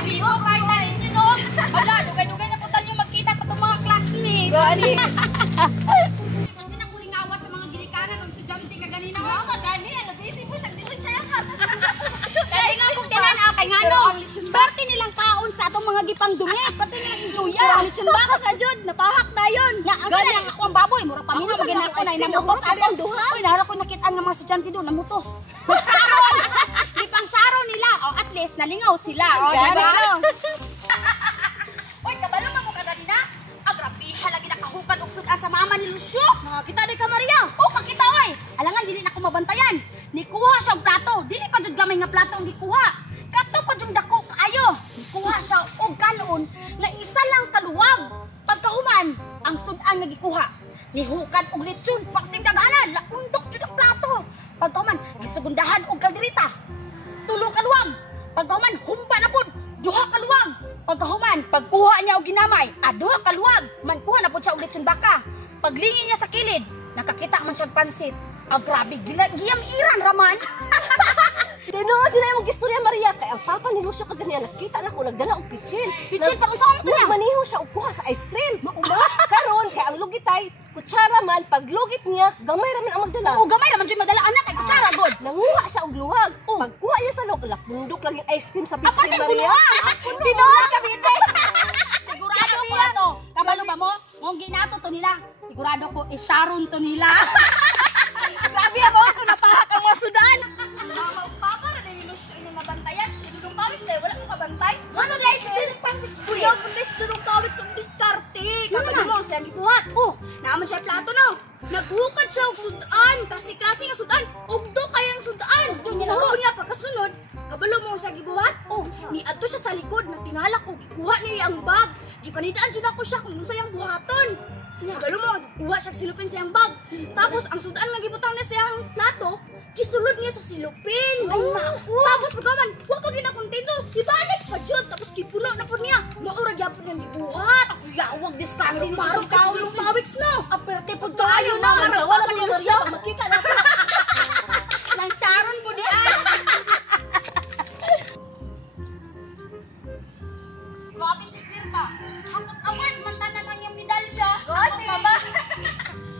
Libo kayo na ninyo, no? Wala, dugay-dugay na po tayo magkita sa itong mga classmates. Gani. Hindi na kuling awa sa mga gilikanan ng estudyante ka ganina. Mama, gani. Ano, busy mo siya. Dito siya ka. Kaya nga kung tinan kay nga no. Barte nilang kaon sa atong mga gipang dumi. Pati nilang enjoya. Ang lechon baka sa jud. Napahak dayon. Nga, ang sana lang ako ang baboy. Mura pa minsan maganda ako na namutos ako. Uy, nahara ko nakita nga mga estudyante doon, namutos. Nagsaron. Gipang saron nila. O, at least, nalingaw sila. O, diba? Uy, kabalo mo ka ganina? Agrabiha lagi nakahukan og sudan sa mama ni Lucio. Nakakita di ka, Maria. O, kakita oy. Alangan, dili na ko mabantayan. Nikuha siyang plato. Dili pa jud gamay nga plato ang gikuha. Kato pa jud dako kaayo. Nikuha siya og kanon nga isa lang kaluwag. Pagkahuman, ang sudan nga gikuha. Nihukan og lechon, pagting daganan, laundok jud ang plato. Pagkahuman, gisugundahan og kaldereta. Tulong kaluwag. Pagkahuman, humba na pud. Duha kaluwag. Pagkahuman, pagkuha niya og ginamay, duha kaluwag. Mankuha na pud siya og lechon baka. Paglingi niya sa kilid, nakakita man siyang pansit. Grabe, giyam iran raman. Tinuod yun na yung istorya, Maria. Kaya ang papa ni Lucio kaganya, nakita na ko, nagdala og pitchin. Pitchin, parang saan ko niya? Maniho siya og kuha sa ice cream. Mauna. Karon, kaya ang lugitay, kutsara man, pag lugit niya, gamay raman ang magdala. Oo, gamay raman dyan magdala anak kay kutsara, God. Nanguha siya og luwag. Pagkuha niya sa log, lapundok lang yung ice cream sa pitchin, Apatay, Maria. bunuhan. Tinuod kami, Sigurado ko na to. Kabalo ba mo? Mong ginato to nila. Sigurado ko, isharon to nila. Grabe ako kung napahak ang mga sudan. Papa, na niluso ini mabantayan. Si Dudong Pawis, wala ko kabantay. Ano dahil si Dudong Pawis? Kuya, puntis Dudong Pawis ang diskarte. Kapag mo, siya gikuhat. Oh, Naaman siya plato no. Naghukad siya og sudan. Kasi nga sudan. Ugdo kayang sudan. Ugdo niya pagkasunod. Kabalo mo sa gibuhat. oh, Ni adto siya sa likod. Natingala ko. Gikuha niya ang bag. Gipanidaan dyan ako siya kung ano sayang buhaton. Kabalo mo. Kuha siya silupin sa iyang bag. Tapos ang sudan nga gibutang na siyang plato. Kisulod niya sa silupin. Tapos pagkaman. Huwag ko ginakontento. Ibalik pa dyan. Tapos kipuno na po niya. Maurag yapon niyang gibuhat. yawag diskarte ni Parang Dudong Pawis. Dudong Pawis no. Aperte po tayo na. Wala ka nyo siya. Magkita na. Nang sharon po diyan. Grabe si Claire ba? Hakot award, mantan naman yung medalya. Ako pa ba?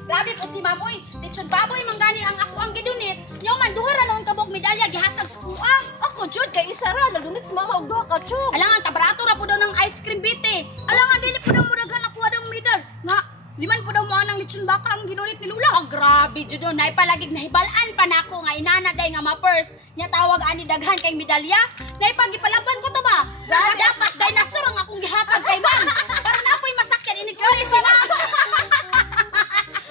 Grabe po si Mamoy. Lechon baboy manggani ang ako ang gidunit. Yung man, duha ra noon kabog medalya, gihatag sa kuha. Ako, Jud, kay isa ra. Nagdunit si mama og duha ka chog. Alangan, tabarato ra po daw ng ice cream biti. Alangan, dili po daw mo daghan nakuha daw medal. Nga, liman po daw mo ang lechon baka ang ginunit ni Lula. Oh, grabe, Judo. Naipalagig nahibalaan pa na ako nga inana day nga ma-purse. Nya tawag ani daghan kay medalya. Naipagipalaban ko to ba? Dapat dinosaur ang akong gihatag kay ma'am. Para na apoy masakyan ini ko sila.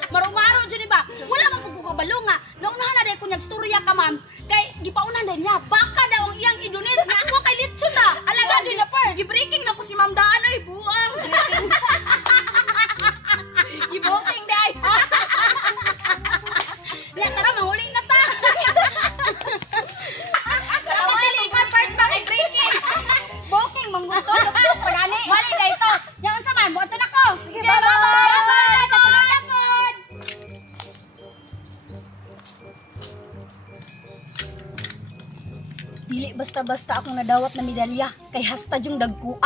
Maro-maro jud ba? Wala man pug kabalo nga. Naunahan na day ko nagstorya ka ma'am. Kay gipaunan day niya baka daw ang iyang idunit nga ako kay litson na. Alaga din na purse. Gi-breaking na ko si Ma'am Daan ay buang. Gi-voting day. Nya tara mahuling na ta. Wali ka first ba kay breaking. Booking mangguto. Pagani. Wali day to. Nya unsa man mo na ko. Sige, bye-bye. Dili basta-basta akong nadawat na medalya kay hasta yung dagkuha.